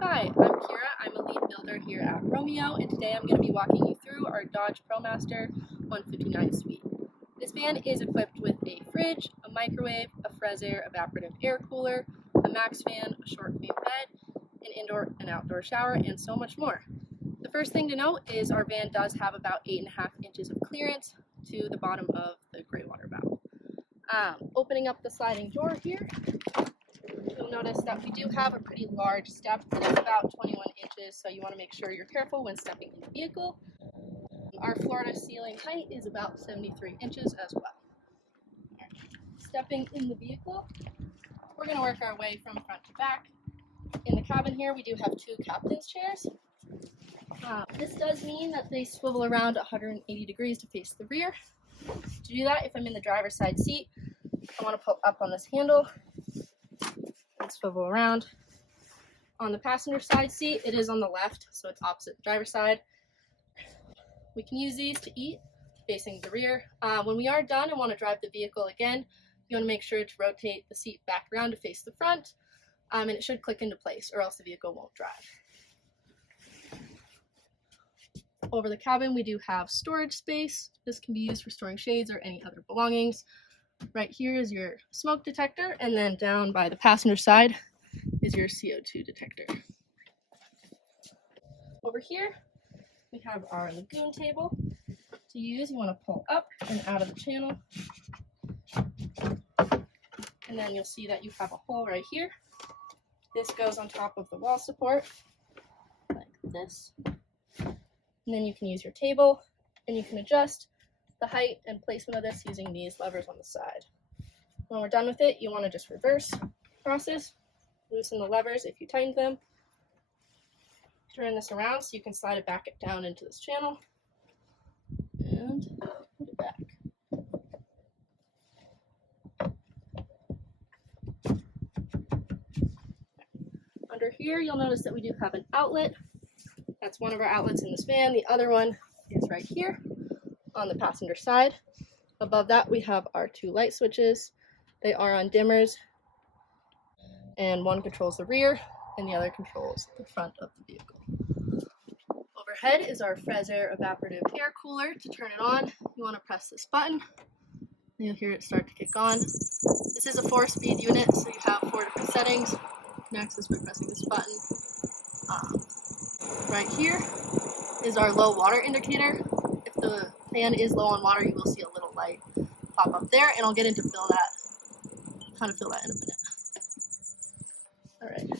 Hi, I'm Kira. I'm a lead builder here at Roameo, and today I'm going to be walking you through our Dodge ProMaster 159 suite. This van is equipped with a fridge, a microwave, a Fresair evaporative air cooler, a Maxxfan, a short queen bed, an indoor and outdoor shower, and so much more. The first thing to note is our van does have about 8.5 inches of clearance to the bottom of the gray water valve. Opening up the sliding door here, you'll notice that we do have a pretty large step. It's about 21 inches, so you want to make sure you're careful when stepping in the vehicle. Our floor to ceiling height is about 73 inches as well. Stepping in the vehicle, we're going to work our way from front to back. In the cabin here, we do have two captain's chairs. This does mean that they swivel around 180 degrees to face the rear. To do that, if I'm in the driver's side seat, I want to pull up on this handle and swivel around. On the passenger side seat, it is on the left, so it's opposite the driver's side. We can use these to eat, facing the rear. When we are done and want to drive the vehicle again, you want to make sure to rotate the seat back around to face the front, and it should click into place, or else the vehicle won't drive. Over the cabin, we do have storage space. This can be used for storing shades or any other belongings. Right here is your smoke detector, and then down by the passenger side is your CO2 detector. Over here, we have our Lagun Table. To use, you want to pull up and out of the channel. And then you'll see that you have a hole right here. This goes on top of the wall support, like this. And then you can use your table, and you can adjust the height and placement of this using these levers on the side. When we're done with it, you want to just reverse the process, loosen the levers if you tighten them, turn this around so you can slide it back down into this channel, and put it back. Under here, you'll notice that we do have an outlet. That's one of our outlets in this van. The other one is right here on the passenger side. Above that, we have our two light switches. They are on dimmers, and one controls the rear and the other controls the front of the vehicle. Overhead is our Fresair evaporative air cooler. To turn it on, you want to press this button. You'll hear it start to kick on. This is a 4-speed unit, so you have 4 different settings. You can access by pressing this button. Right here is our low water indicator. If the fan is low on water, you will see a little light pop up there, and I'll get into how to fill that in a minute. Alright,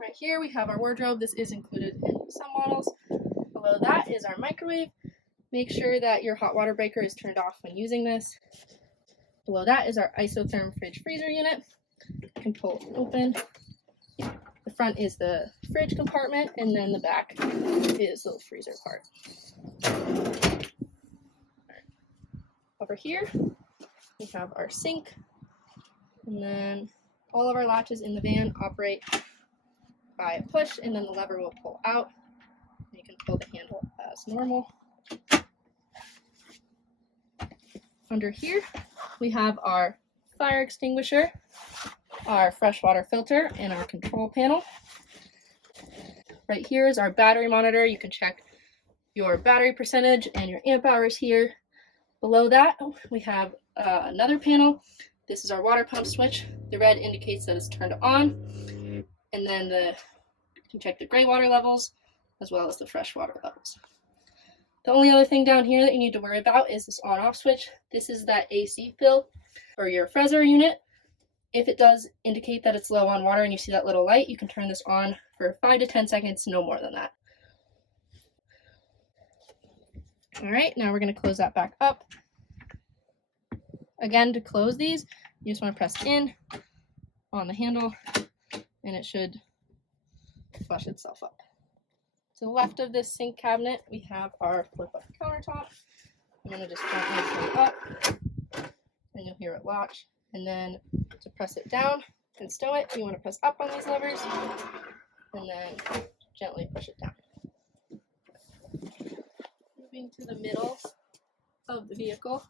right here we have our wardrobe. This is included in some models. Below that is our microwave. Make sure that your hot water breaker is turned off when using this. Below that is our Isotherm fridge freezer unit. You can pull it open. The front is the fridge compartment, and then the back is the freezer part. Over here, we have our sink, and then all of our latches in the van operate by a push, and then the lever will pull out. You can pull the handle as normal. Under here, we have our fire extinguisher, our freshwater filter, and our control panel. Right here is our battery monitor. You can check your battery percentage and your amp hours here. Below that, we have another panel. This is our water pump switch. The red indicates that it's turned on, and then you can check the gray water levels as well as the fresh water levels. The only other thing down here that you need to worry about is this on-off switch. This is that AC fill for your Fresair unit. If it does indicate that it's low on water and you see that little light, you can turn this on for 5 to 10 seconds, no more than that. All right, now we're going to close that back up. Again, to close these, you just want to press in on the handle, and it should flush itself up. To the left of this sink cabinet, we have our flip-up countertop. I'm going to just gently pull it up, and you'll hear it latch. And then to press it down and stow it, you want to press up on these levers, and then gently push it down. Moving to the middle of the vehicle,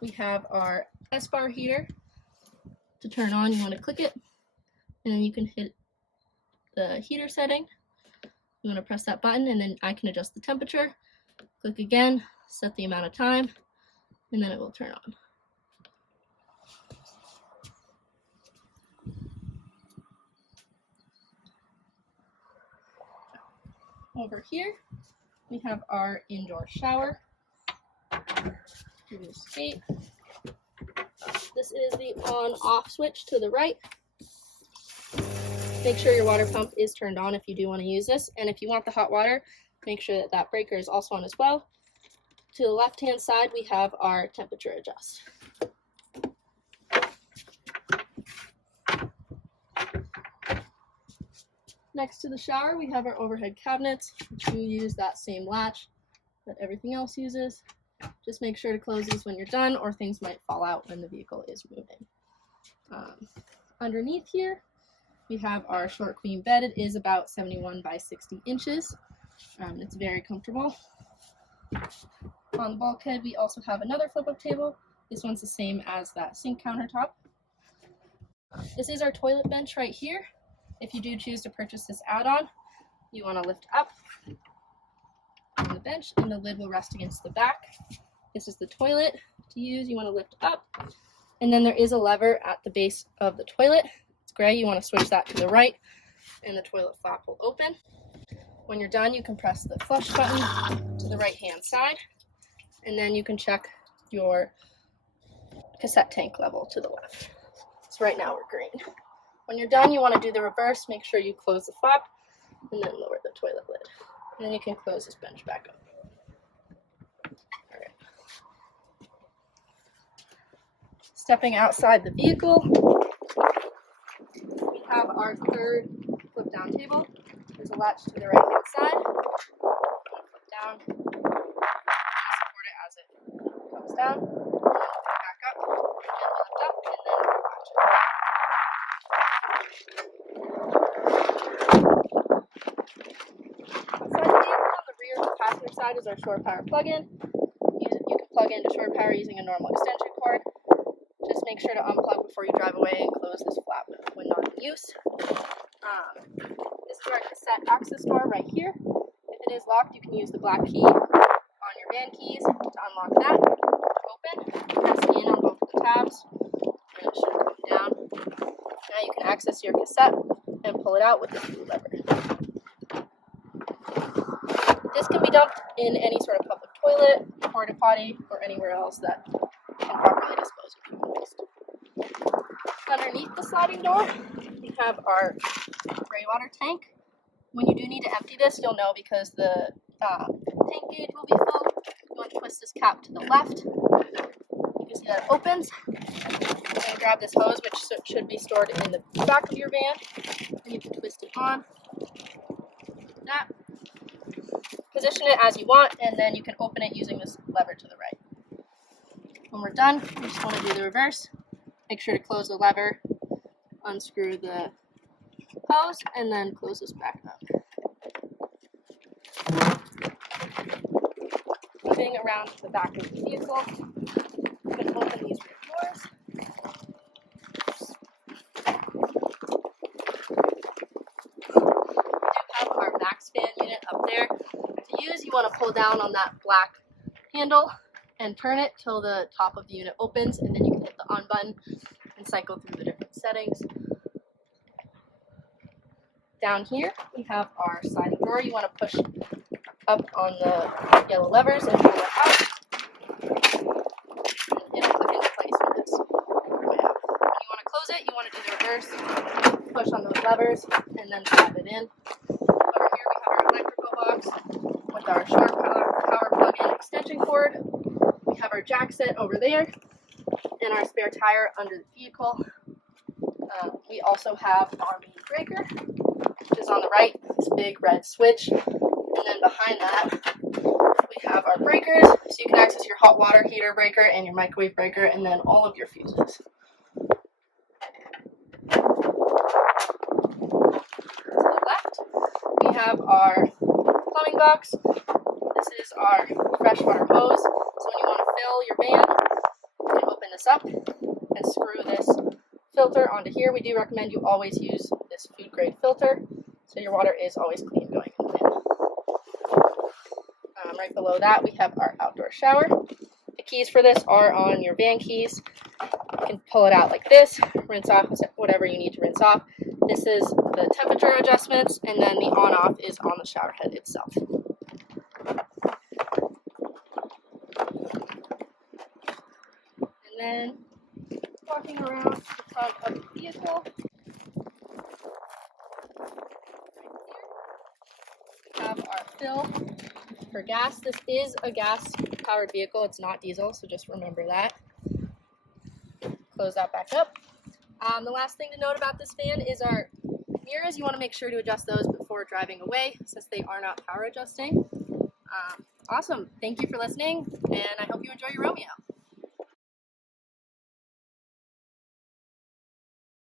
we have our Espar Heater. To turn on, you want to click it, and then you can hit the heater setting. You want to press that button, and then I can adjust the temperature. Click again, set the amount of time, and then it will turn on. Over here, we have our indoor shower. Through this gate. This is the on-off switch to the right. Make sure your water pump is turned on if you do want to use this, and if you want the hot water, make sure that that breaker is also on as well. To the left-hand side, we have our temperature adjust. Next to the shower, we have our overhead cabinets, which will use that same latch that everything else uses. Just make sure to close these when you're done, or things might fall out when the vehicle is moving. Underneath here, we have our short queen bed. It is about 71 by 60 inches. It's very comfortable. On the bulkhead, we also have another flip-up table. This one's the same as that sink countertop. This is our toilet bench right here. If you do choose to purchase this add-on, you want to lift up on the bench, and the lid will rest against the back. This is the toilet to use. You want to lift up, and then there is a lever at the base of the toilet. It's gray. You want to switch that to the right, and the toilet flap will open. When you're done, you can press the flush button to the right-hand side, and then you can check your cassette tank level to the left. So right now we're green. When you're done, you want to do the reverse. Make sure you close the flap, and then lower the toilet lid. And then you can close this bench back up. All right. Stepping outside the vehicle, we have our third flip-down table. There's a latch to the right-hand side. Flip down, support it as it comes down, and then back up, and then lift up, and then latch it. Outside the vehicle, on the rear of the passenger side is our shore power plug-in. You can plug into shore power using a normal extension cord. Just make sure to unplug before you drive away and close this flap when not in use. This is our cassette access door right here. If it is locked, you can use the black key on your van keys to unlock that. Open, press in on both of the tabs, and it should come down. Now you can access your cassette and pull it out with this blue lever. This can be dumped in any sort of public toilet, porta potty, or anywhere else that can properly dispose of human waste. Underneath the sliding door, we have our gray water tank. When you do need to empty this, you'll know because the tank gauge will be full. You want to twist this cap to the left. You can see that it opens. And grab this hose, which should be stored in the back of your van, and you can twist it on. That. Position it as you want, and then you can open it using this lever to the right. When we're done, we just want to do the reverse. Make sure to close the lever, unscrew the hose, and then close this back up. Moving around to the back of the vehicle, you can open these rear doors. We do have our Maxxfan unit up there. To use, you want to pull down on that black handle and turn it till the top of the unit opens, and then you can hit the on button and cycle through the different settings. Down here, we have our sliding door. You want to push up on the yellow levers and pull it out. It'll click into place with this. When you want to close it, you want to do the reverse. Push on those levers and then slide it in. Over here, we have our electrical box with our short power plug-in extension cord. We have our jack set over there and our spare tire under the vehicle. We also have our main breaker, which is on the right, this big red switch. And then behind that, we have our breakers, so you can access your hot water heater breaker and your microwave breaker, and then all of your fuses. To the left, we have our plumbing box. This is our freshwater hose. So when you want to fill your van, you can open this up and screw this filter onto here. We do recommend you always use this food grade filter so your water is always clean going in the van. Right below that, we have our outdoor shower. The keys for this are on your van keys. You can pull it out like this, rinse off whatever you need to rinse off. This is the temperature adjustments, and then the on-off is on the shower head itself. And then walking around the front of the vehicle, we have our fill for gas. This is a gas-powered vehicle. It's not diesel, so just remember that. Close that back up. The last thing to note about this van is our mirrors. You want to make sure to adjust those before driving away, since they are not power adjusting. Awesome. Thank you for listening, and I hope you enjoy your Roameo.